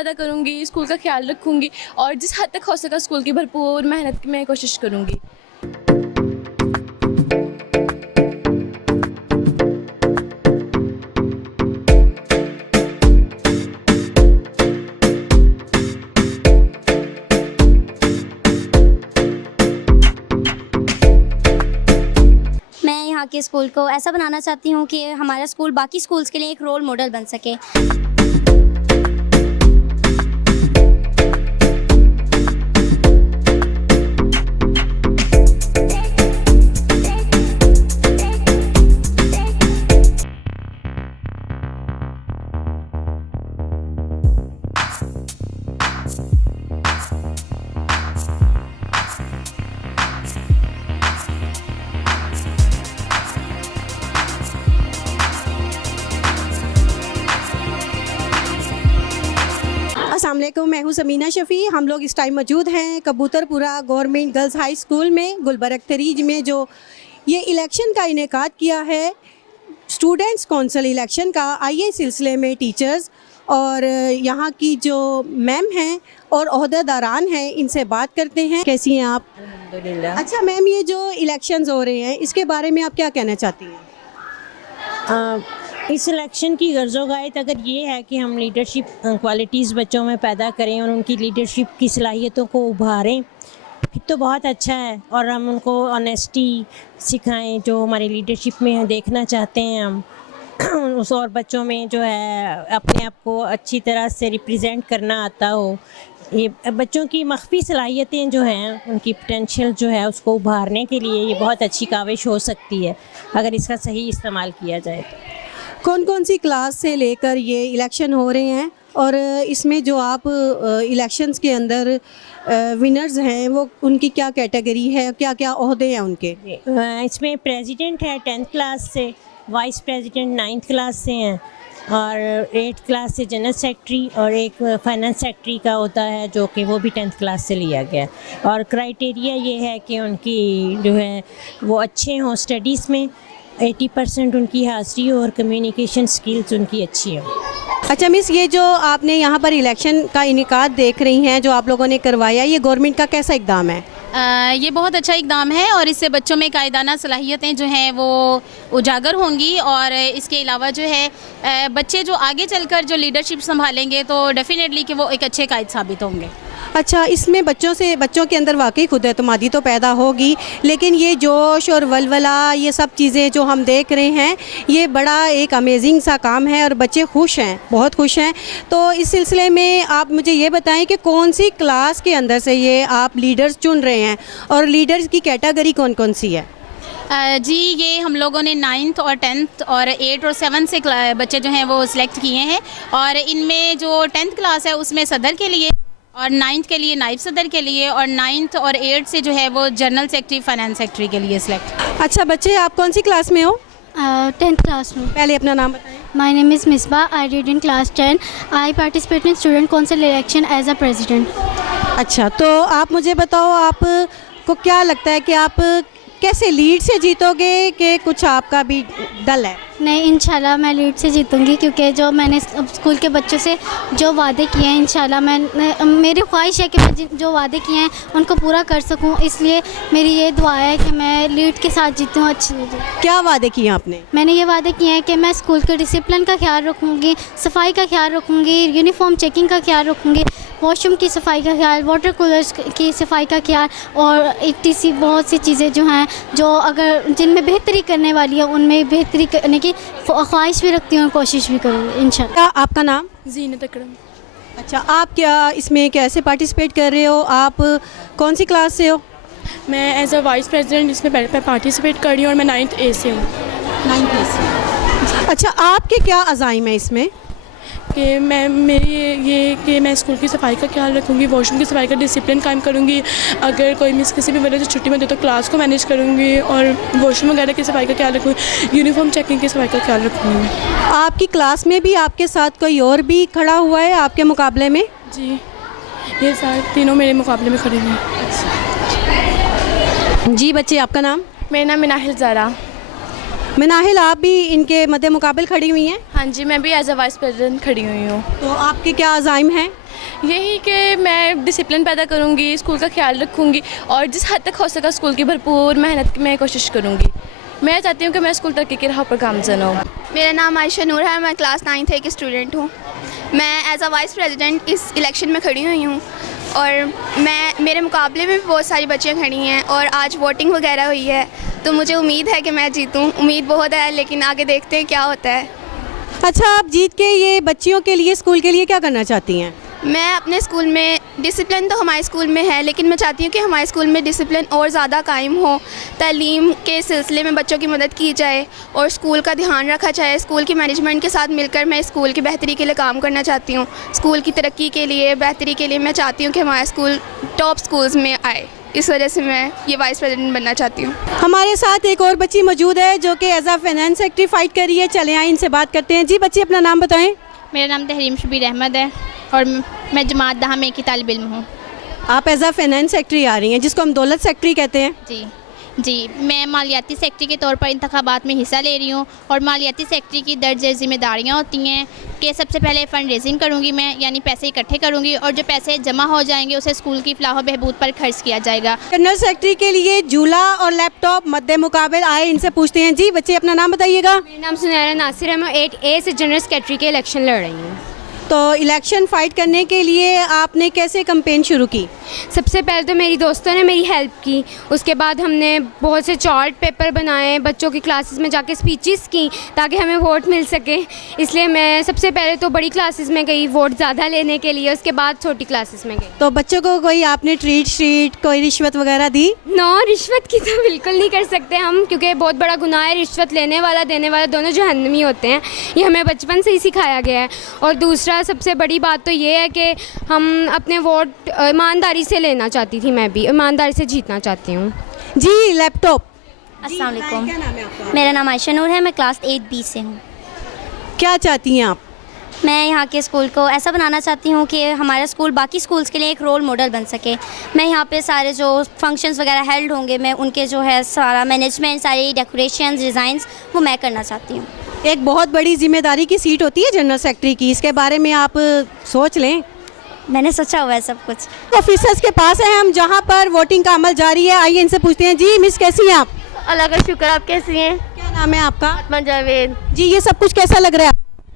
पैदा करूँगी, स्कूल का ख्याल रखूँगी और जिस हद तक हो सका स्कूल की भरपूर मेहनत की मैं कोशिश करूँगी। मैं यहाँ के स्कूल को ऐसा बनाना चाहती हूँ कि हमारा स्कूल बाकी स्कूल्स के लिए एक रोल मॉडल बन सके। अस्सलाम वालेकुम, मैं हूँ समीना शफ़ी। हम लोग इस टाइम मौजूद हैं कबूतरपुरा गवर्नमेंट गर्ल्स हाई स्कूल में गुलबर्ग तरीज में, जो ये इलेक्शन का इनेकाद किया है स्टूडेंट्स कौंसिल इलेक्शन का। आइए इस सिलसिले में टीचर्स और यहाँ की जो मैम हैं और ओहदेदारान हैं इनसे बात करते हैं। कैसी हैं आप? अल्हम्दुलिल्लाह। अच्छा मैम, ये जो इलेक्शंस हो रहे हैं इसके बारे में आप क्या कहना चाहती हैं? इस इलेक्शन की गर्ज़ो-गायत अगर ये है कि हम लीडरशिप क्वालिटीज़ बच्चों में पैदा करें और उनकी लीडरशिप की सलाहियतों को उभारें, फिर तो बहुत अच्छा है। और हम उनको ऑनेस्टी सिखाएं जो हमारी लीडरशिप में देखना चाहते हैं हम उस, और बच्चों में जो है अपने आप को अच्छी तरह से रिप्रेजेंट करना आता हो। ये बच्चों की मख्फी सलाहियतें जो हैं, उनकी पोटेंशियल जो है उसको उभारने के लिए ये बहुत अच्छी काविश हो सकती है अगर इसका सही इस्तेमाल किया जाए। कौन कौन सी क्लास से लेकर ये इलेक्शन हो रहे हैं और इसमें जो आप इलेक्शंस के अंदर विनर्स हैं वो उनकी क्या कैटेगरी है, क्या क्या ओहदे हैं उनके? इसमें प्रेसिडेंट है 10th क्लास से, वाइस प्रेसिडेंट 9th क्लास से हैं और 8th क्लास से जनरल सेक्रेटरी, और एक फाइनेंस सेक्रेटरी का होता है जो कि वो भी 10th क्लास से लिया गया। और क्राइटेरिया ये है कि उनकी जो है वो अच्छे हों स्टडीज़ में, 80% उनकी हाज़िरी हो और कम्युनिकेशन स्किल्स उनकी अच्छी हो। अच्छा मिस, ये जो आपने यहाँ पर इलेक्शन का इनेकाद देख रही हैं जो आप लोगों ने करवाया, ये गवर्नमेंट का कैसा इक़दाम है? ये बहुत अच्छा इक़दाम है और इससे बच्चों में कायदाना सलाहियतें जो हैं वो उजागर होंगी। और इसके अलावा जो है बच्चे जो आगे चलकर जो लीडरशिप संभालेंगे तो डेफिनेटली कि वो एक अच्छे कायद साबित होंगे। अच्छा, इसमें बच्चों के अंदर वाकई खुद एतमादी तो पैदा होगी, लेकिन ये जोश और वलवला ये सब चीज़ें जो हम देख रहे हैं ये बड़ा एक अमेजिंग सा काम है और बच्चे खुश हैं, बहुत खुश हैं। तो इस सिलसिले में आप मुझे ये बताएं कि कौन सी क्लास के अंदर से ये आप लीडर्स चुन रहे हैं और लीडर्स की कैटेगरी कौन कौन सी है? जी, ये हम लोगों ने 9th और 10th और 8 और 7 से बच्चे जो हैं वो सिलेक्ट किए हैं। और इनमें जो 10th क्लास है उसमें सदर के लिए और 9th के लिए नायब सदर के लिए, और 9th और 8 से जो है वो जनरल सेक्रेटरी फाइनेंस सेक्रेटरी के लिए सिलेक्ट। अच्छा बच्चे, आप कौन सी क्लास में हो? 10th class में। पहले अपना नाम बताएं। My name is Misbah. I read in class 10. I participate in student council election as a president. अच्छा, तो आप मुझे बताओ, आपको क्या लगता है कि आप कैसे लीड से जीतोगे कि कुछ आपका भी दल है? नहीं, इंशाल्लाह मैं लीड से जीतूंगी क्योंकि जो मैंने स्कूल के बच्चों से जो वादे किए हैं इंशाल्लाह मेरी ख्वाहिश है कि मैं जो वादे किए हैं उनको पूरा कर सकूं। इसलिए मेरी ये दुआ है कि मैं लीड के साथ जीतूं अच्छी। क्या वादे किए आपने? मैंने ये वादे किए हैं कि मैं स्कूल के डिसिप्लिन का ख्याल रखूँगी, सफाई का ख्याल रखूँगी, यूनिफॉर्म चेकिंग का ख्याल रखूँगी, वॉशरूम की सफाई का ख्याल, वाटर कूलर्स की सफाई का ख्याल और etc बहुत सी चीज़ें जो हैं जो अगर जिनमें बेहतरी करने वाली है उनमें बेहतरी करने की ख्वाहिश भी रखती हूँ और कोशिश भी करूँगी इंशाल्लाह। क्या आपका नाम? ज़ीनत अकरम। अच्छा, आप क्या इसमें कैसे पार्टिसिपेट कर रहे हो? आप कौन सी क्लास से हो? मैं एज अ वाइस प्रेसिडेंट इसमें पार्टिसिपेट कर रही हूँ और मैं 9th A से हूँ। 9th A से। अच्छा, आपके क्या अज़ाइम है इसमें? कि मेरी ये कि मैं स्कूल की सफाई का ख्याल रखूँगी, वॉशरूम की सफाई का डिसिप्लिन कायम करूँगी। अगर कोई मिस किसी भी वजह से छुट्टी में दे तो क्लास को मैनेज करूँगी और वॉशरूम वगैरह की सफाई का ख्याल रखूँगी, यूनिफॉर्म चेकिंग की सफाई का ख्याल रखूँगी। आपकी क्लास में भी आपके साथ कोई और भी खड़ा हुआ है आपके मुकाबले में? जी, ये सारे तीनों मेरे मुकाबले में खड़े हैं। जी बच्चे, आपका नाम? मेरा नाम मिनाहिल ज़ारा। मिनाहिल, आप भी इनके मद्दे मुकाबल खड़ी हुई हैं? हाँ जी, मैं भी एज अ वाइस प्रेसिडेंट खड़ी हुई हूँ। तो आपके क्या अज़ाइम हैं? यही कि मैं डिसिप्लिन पैदा करूँगी, स्कूल का ख्याल रखूँगी और जिस हद तक हो सका स्कूल की भरपूर मेहनत मैं कोशिश करूँगी। मैं चाहती हूँ कि मैं स्कूल तरक्की की राह पर गामज़न हूँ। मेरा नाम आयशा नूर है, मैं क्लास 9th एक स्टूडेंट हूँ। मैं एज अ वाइस प्रेसिडेंट इस इलेक्शन में खड़ी हुई हूँ और मेरे मुकाबले में भी बहुत सारी बच्चियाँ खड़ी हैं और आज वोटिंग वगैरह हुई है, तो मुझे उम्मीद है कि मैं जीतूँ। उम्मीद बहुत है, लेकिन आगे देखते हैं क्या होता है। अच्छा, आप जीत के ये बच्चियों के लिए, स्कूल के लिए क्या करना चाहती हैं? मैं अपने स्कूल में, डिसिप्लिन तो हमारे स्कूल में है, लेकिन मैं चाहती हूँ कि हमारे स्कूल में डिसिप्लिन और ज़्यादा कायम हो, तालीम के सिलसिले में बच्चों की मदद की जाए और स्कूल का ध्यान रखा जाए। स्कूल की मैनेजमेंट के साथ मिलकर मैं स्कूल की बेहतरी के लिए काम करना चाहती हूँ। स्कूल की तरक्की के लिए, बेहतरी के लिए मैं चाहती हूँ कि हमारा स्कूल टॉप स्कूल्स में आए। इस वजह से मैं ये वाइस प्रेसिडेंट बनना चाहती हूँ। हमारे साथ एक और बच्ची मौजूद है जो कि as a finance secretary fight कर रही है। चले आए इनसे बात करते हैं। जी बच्ची, अपना नाम बताएं। मेरा नाम तहरीम शबीर अहमद है और मैं जमात दहा में की तालिब इल्म हूँ। आप एज अ फाइनेंस सेक्रेटरी आ रही हैं, जिसको हम दौलत सेक्रेटरी कहते हैं। जी, मैं मालियाती सेक्रेटरी के तौर पर इंतखाबात में हिस्सा ले रही हूँ और मालियाती सेक्रेटरी की दर्ज जिम्मेदारियाँ होती हैं कि सबसे पहले फ़ंड रेजिंग करूँगी मैं, यानी पैसे इकट्ठे करूँगी और जो पैसे जमा हो जाएंगे उसे स्कूल की फलाह व बहबूद पर खर्च किया जाएगा। जनरल सेक्रेटरी के लिए झूला और लैपटॉप मद्दे मुकाबल आए, इनसे पूछते हैं। जी बच्चे, अपना नाम बताइएगा। मेरा नाम सुनैरा नासिर है, मैं 8A से जनरल सेक्रेटरी के इलेक्शन लड़ रही हूँ। तो इलेक्शन फाइट करने के लिए आपने कैसे कैंपेन शुरू की? सबसे पहले तो मेरी दोस्तों ने मेरी हेल्प की, उसके बाद हमने बहुत से चार्ट पेपर बनाए, बच्चों की क्लासेस में जाके स्पीचेस की ताकि हमें वोट मिल सके। इसलिए मैं सबसे पहले तो बड़ी क्लासेस में गई वोट ज़्यादा लेने के लिए, उसके बाद छोटी क्लासेस में गई। तो बच्चों को कोई आपने ट्रीट शीट, कोई रिश्वत वगैरह दी? नो, रिश्वत की तो बिल्कुल नहीं कर सकते हम, क्योंकि बहुत बड़ा गुनाह है। रिश्वत लेने वाला देने वाला दोनों जहन्नमी होते हैं, ये हमें बचपन से ही सिखाया गया है। और दूसरा सबसे बड़ी बात तो ये है कि हम अपने वोट ईमानदारी से लेना चाहती थी, मैं भी ईमानदारी से जीतना चाहती हूँ। जी लैपटॉप। अस्सलाम वालेकुम। क्या नाम है आपका? मेरा नाम आयशा नूर है, मैं क्लास 8B से हूँ। क्या चाहती हैं आप? मैं यहाँ के स्कूल को ऐसा बनाना चाहती हूँ कि हमारा स्कूल बाकी स्कूल्स के लिए एक रोल मॉडल बन सके। मैं यहाँ पे सारे जो फंक्शंस वगैरह हेल्ड होंगे, मैं उनके जो है सारा मैनेजमेंट, सारी डेकोरेशंस, डिज़ाइंस वो मैं करना चाहती हूँ। एक बहुत बड़ी जिम्मेदारी की सीट होती है जनरल सेक्रेटरी की, इसके बारे में आप सोच लें। मैंने सोचा हुआ है सब कुछ। ऑफिसर्स के पास हैं हम, जहाँ पर वोटिंग का अमल जारी है। आइए इनसे पूछते हैं। जी मिस, कैसी हैं आप? अल्लाह का शुक्र, आप कैसी हैं? क्या नाम है आपका? आत्मा जावेद। जी, ये सब कुछ कैसा लग रहा है?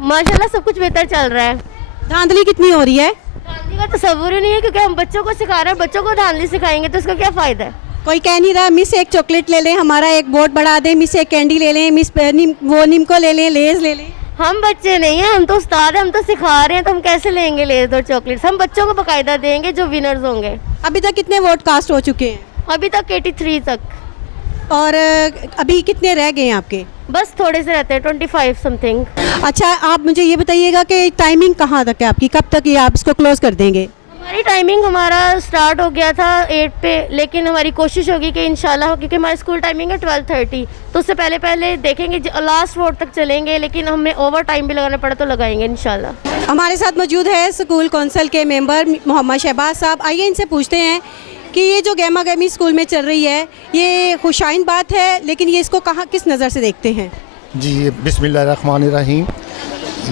माशाल्लाह सब कुछ बेहतर चल रहा है। धांधली कितनी हो रही है? धांधली का तस्वुर ही नहीं है, क्योंकि हम बच्चों को सिखा रहे हैं। बच्चों को धांधली सिखाएंगे तो उसका क्या फ़ायदा है? कोई कह नहीं रहा मिस एक चॉकलेट ले लें, हमारा एक वोट बढ़ा दें, मिस एक कैंडी ले लें, मिस निम्को ले लें, लेज ले लें। हम बच्चे नहीं हैं, हम तो उस्ताद हैं, हम तो सिखा रहे हैं, तो हम कैसे लेंगे लेज और चॉकलेट्स? हम बच्चों को बाकायदा देंगे जो विनर्स होंगे। अभी तक कितने वोट कास्ट हो चुके हैं? अभी तक 83 तक। और अभी कितने रह गए हैं आपके? बस थोड़े से रहते हैं, 25 समथिंग। अच्छा, आप मुझे ये बताइएगा कि टाइमिंग कहाँ तक है आपकी, कब तक ये आप इसको क्लोज कर देंगे? हमारी टाइमिंग, हमारा स्टार्ट हो गया था 8 पे, लेकिन हमारी कोशिश होगी कि इंशाल्लाह, क्योंकि हमारी स्कूल टाइमिंग है 12:30, तो उससे पहले देखेंगे, लास्ट वोट तक चलेंगे, लेकिन हमें ओवर टाइम भी लगाना पड़ा तो लगाएंगे इंशाल्लाह। हमारे साथ मौजूद है स्कूल कौंसिल के मेंबर मोहम्मद शहबाज साहब। आइए इनसे पूछते हैं कि ये जो गहमा गहमी स्कूल में चल रही है, ये खुशाइन बात है, लेकिन ये इसको कहाँ, किस नज़र से देखते हैं? जी बिस्मिल्लाहिर्रहमानिर्रहीम।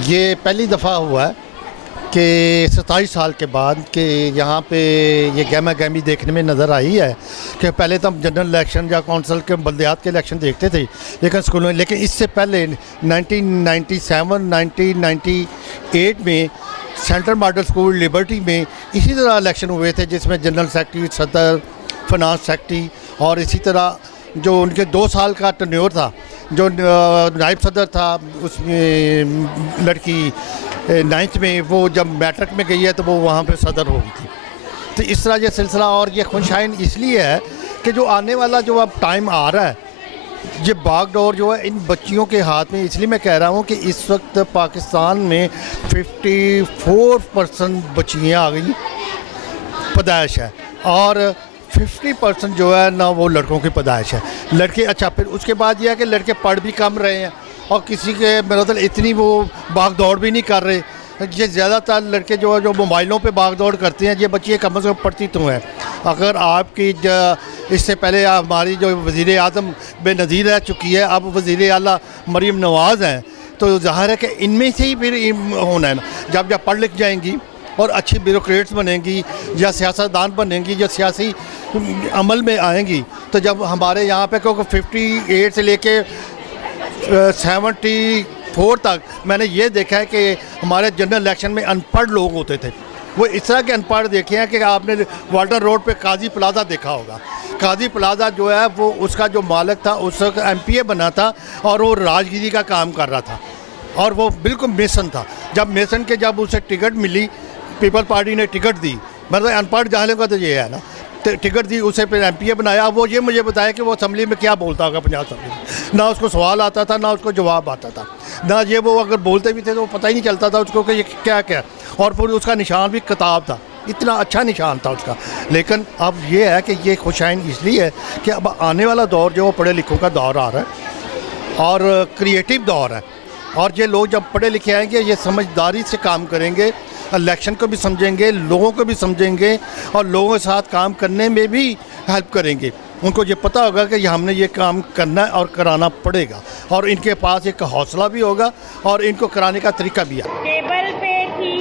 ये पहली दफ़ा हुआ है कि 27 साल के बाद कि यहाँ पे ये गहमा गहमी देखने में नज़र आई है कि पहले तो हम जनरल इलेक्शन या कौंसिल के बल्दियात के इलेक्शन देखते थे लेकिन स्कूलों में, लेकिन इससे पहले 1997 1998 में सेंट्रल मॉडल स्कूल लिबर्टी में इसी तरह इलेक्शन हुए थे, जिसमें जनरल सेक्रेटरी, सदर, फाइनेंस सेक्रेटरी और इसी तरह जो उनके 2 साल का टर्न्योर था, जो नायब सदर था, उसमें लड़की 9th में, वो जब मैट्रिक में गई है तो वो वहाँ पे सदर हो गई थी। तो इस तरह ये सिलसिला, और ये खुशाइन इसलिए है कि जो आने वाला जो अब टाइम आ रहा है, ये बागडोर जो है इन बच्चियों के हाथ में, इसलिए मैं कह रहा हूँ कि इस वक्त पाकिस्तान में 54% बच्चियाँ आ गई पैदाइश है और 50% जो है ना वो लड़कों की पैदाइश है। लड़के, अच्छा फिर उसके बाद यह है कि लड़के पढ़ भी कम रहे हैं और किसी के मतलब इतनी वो भाग दौड़ भी नहीं कर रहे। ये ज़्यादातर लड़के जो है जो मोबाइलों पे भाग दौड़ करते हैं, ये बच्चियाँ कम से कम पढ़ती तो हैं। अगर आपकी इससे पहले हमारी जो वज़ीर आज़म बेनज़ीर रह चुकी है, अब वज़ीर आला मरीम नवाज़ हैं, तो ज़ाहिर है कि इनमें से ही फिर होना है ना। जब पढ़ लिख जाएंगी और अच्छी ब्यूरोक्रेट्स बनेंगी या सियासतदान बनेंगी या सियासी अमल में आएंगी, तो जब हमारे यहाँ पे क्योंकि 58 से लेके 74 तक मैंने ये देखा है कि हमारे जनरल इलेक्शन में अनपढ़ लोग होते थे। वो इस तरह के अनपढ़ देखे हैं कि आपने वाल्टन रोड पे काजी प्लाजा देखा होगा। काजी प्लाजा जो है वो उसका जो मालिक था उस वक्त MPA बना था और वो राजगिरी का काम कर रहा था और वो बिल्कुल मेसन था। जब उसे टिकट मिली, पीपल पार्टी ने टिकट दी, मतलब अनपढ़ जाहलों का तो ये है ना, टिकट दी, उसे फिर MPA बनाया। वो ये मुझे बताया कि वो असम्बली में क्या बोलता होगा, पंजाब असम्बली में ना उसको सवाल आता था ना उसको जवाब आता था, ना ये वो अगर बोलते भी थे तो पता ही नहीं चलता था उसको कि ये क्या क्या। और फिर उसका निशान भी किताब था, इतना अच्छा निशान था उसका। लेकिन अब ये है कि ये खुशाइन इसलिए है कि अब आने वाला दौर जो पढ़े लिखों का दौर आ रहा है और क्रिएटिव दौर है, और ये लोग जब पढ़े लिखे आएंगे ये समझदारी से काम करेंगे, इलेक्शन को भी समझेंगे, लोगों को भी समझेंगे और लोगों के साथ काम करने में भी हेल्प करेंगे। उनको ये पता होगा कि हमने ये काम करना है और कराना पड़ेगा, और इनके पास एक हौसला भी होगा और इनको कराने का तरीका भी है। टेबल पे थी,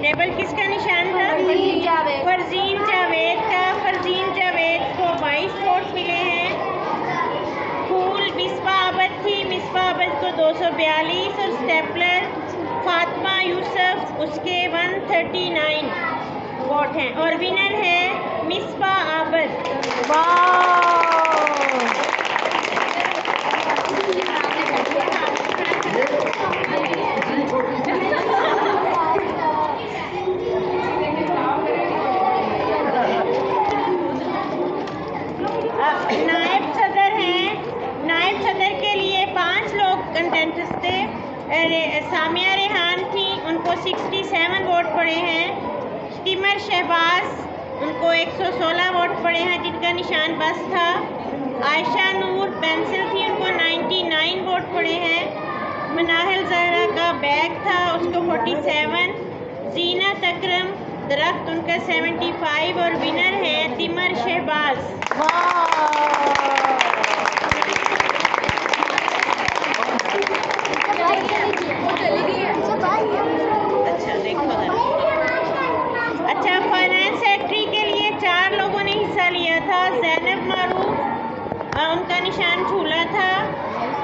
टेबल किसका निशान था? फरजीन जावेद का। फरजीन जावेद को 22 वोट मिले हैं। फूल मिसबा अबद थी, मिसबा अबद को 242 और स्टेपलर फातिमा यूसुफ उसके 139 वोट हैं और विनर है मिसबा अबद। नायब सदर हैं, नायब सदर के लिए 5 लोग कंटेंटर्स थे। सामिया रेहान थी, उनको 67 वोट पड़े हैं। टिमर शहबाज, उनको 116 वोट पड़े हैं जिनका निशान बस था। आयशा नूर पेंसिल थी, उनको 99 वोट पड़े हैं। मनाहिल जहरा का बैग था, उसको 47। जीनत अकरम दरख्त, उनका 75 और विनर है तिमर शहबाज। अच्छा, फाइनेंस सेक्रेटरी के लिए 4 लोगों ने हिस्सा लिया था। ज़ैनब मारूफ, उनका निशान झूला था।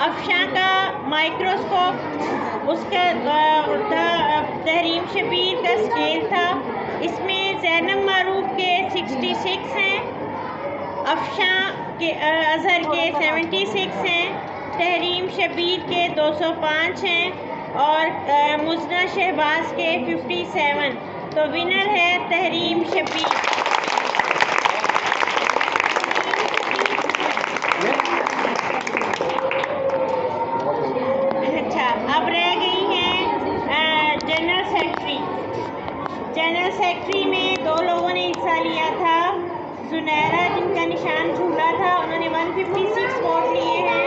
अफशां का माइक्रोस्कोप, उसका तहरीम शबीर का स्केल था। इसमें ज़ैनब मारूफ के 66 हैं, अफशां के अजहर के 76 हैं, तहरीम शबीर के 205 हैं और मुजना शहबाज के 57। तो विनर है तहरीम शबीर। अच्छा, अब रह गई हैं जनरल सेक्रेटरी। जनरल सेक्रेटरी में 2 लोगों ने हिस्सा लिया था। जुनैरा, जिनका निशान झूला था, उन्होंने 156 वोट लिए हैं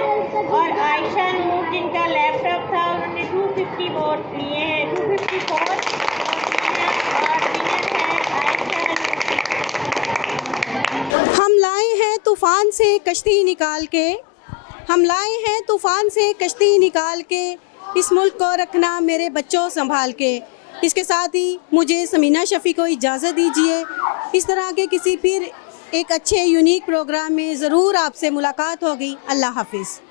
और आयशा नूर, जिनका लैपटॉप था, उन्होंने 250 वोट लिए हैं, 254 और विनर है आयशा नूर। हम लाए हैं तूफ़ान से कश्ती निकाल के, हम लाए हैं तूफ़ान से कश्ती निकाल के, इस मुल्क को रखना मेरे बच्चों संभाल के। इसके साथ ही मुझे समीना शफ़ी को इजाज़त दीजिए। इस तरह के किसी फिर एक अच्छे यूनिक प्रोग्राम में ज़रूर आपसे मुलाकात होगी। अल्लाह हाफिज़।